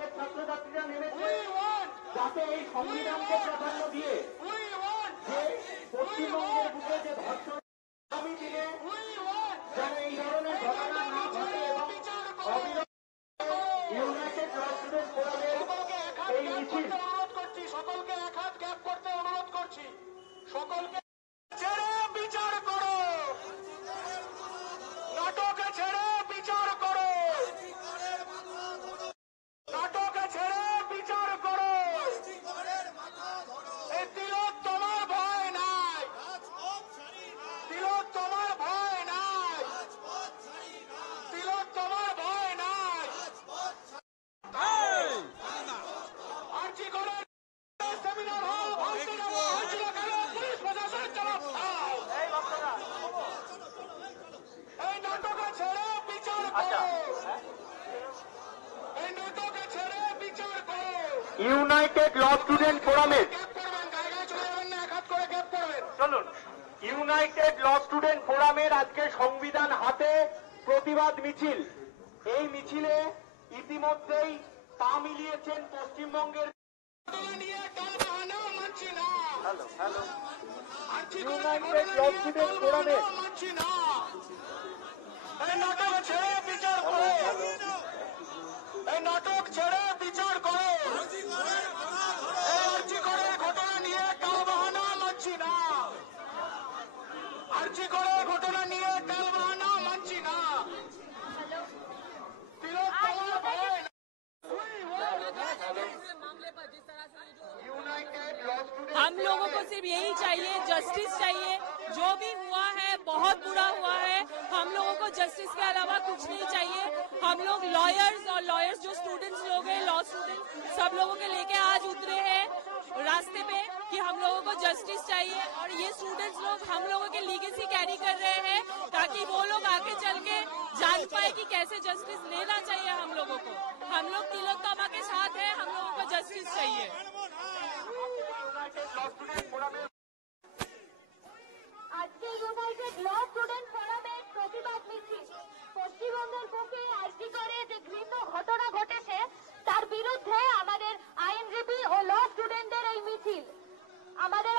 ছাত্রছাত্রীরা নেমেছে যাতে এই সংবিধানকে প্রাধান্য দিয়ে যে পশ্চিমবঙ্গের বুকে যে ধর্ষণ আগামী দিনে যেন এই ধরনের ঘটনা না ঘটে এবং ইউনাইটেড ল স্টুডেন্ট ফোরামের এই মিছিল সকলকে এক হাত গ্যাপ করতে অনুরোধ করছি। সকলকে ছেড়ে বিচার করো, নাটকে ছেড়ে বিচার করো, নাটকে ছেড়ে বিচার করো। এই তিলক তোমার ভয় নাই, তিলক তোমার ভয় নাই, তিলক তোমার ভয় নাই। আর্জি করে সেমিনার হল ভাঙতে যাওয়া হয়েছিল কেন? পুলিশ প্রশাসন জবাব দাও। এই নাটকে ছেড়ে বিচার করো, এই নাটকে ছেড়ে বিচার করো। ইউনাইটেড ল স্টুডেন্ট ফোরামের গ্যাপ করবেন, গায়ে গায়ে চলে যাবেন না, এক হাত করে গ্যাপ করবেন। চলুন। ইউনাইটেড ল স্টুডেন্ট ফোরামের আজকে সংবিধান হাতে প্রতিবাদ মিছিল। এই মিছিলে ইতিমধ্যেই পা মিলিয়েছেন পশ্চিমবঙ্গের নিয়ে টালবাহানা মানছি না, আর্জি করে ইউনাইটেড ল স্টুডেন্ট ফোরামের টালবাহানা মানছি না। এই নাটক ছেড়ে বিচার করো, এই নাটক ছেড়ে বিচার করো। এই আর্জি করে ঘটনা নিয়ে টালবাহানা মানছি না, আর্জি করে ঘটনা নিয়ে টালবাহানা মানছি না। তিলক তোমার ভয় নাই। ইউনাইটেড ল স্টুডেন্ট हम लोगों को सिर्फ यही चाहिए, जस्टिस चाहिए। जो भी हुआ है बहुत बुरा हुआ है, हम लोगों को जस्टिस के अलावा कुछ नहीं चाहिए। हम लोग लॉयर्स और लॉयर्स जो स्टूडेंट्स लोग हैं, लॉ स्टूडेंट्स, सब लोगों के लेके आज उतरे हैं रास्ते पे कि हम लोगों को जस्टिस चाहिए। और ये स्टूडेंट्स लोग हम लोगों के लीगेसी कैरी कर रहे हैं ताकि वो लोग आगे चल के जान पाए कि कैसे जस्टिस लेना चाहिए हम लोगों को। हम लोग तिलोत्तमा के साथ हैं, हम लोगों को जस्टिस चाहिए। আজকে ইউনাইটেড ল স্টুডেন্ট ফোরামের প্রতিবাদ মিছিল পশ্চিমবঙ্গের বুকে আজকে করে যে ঘৃণ্য ঘটনা ঘটেছে তার বিরুদ্ধে আমাদের আইনজীবী ও ল স্টুডেন্টদের এই মিছিল। আমাদের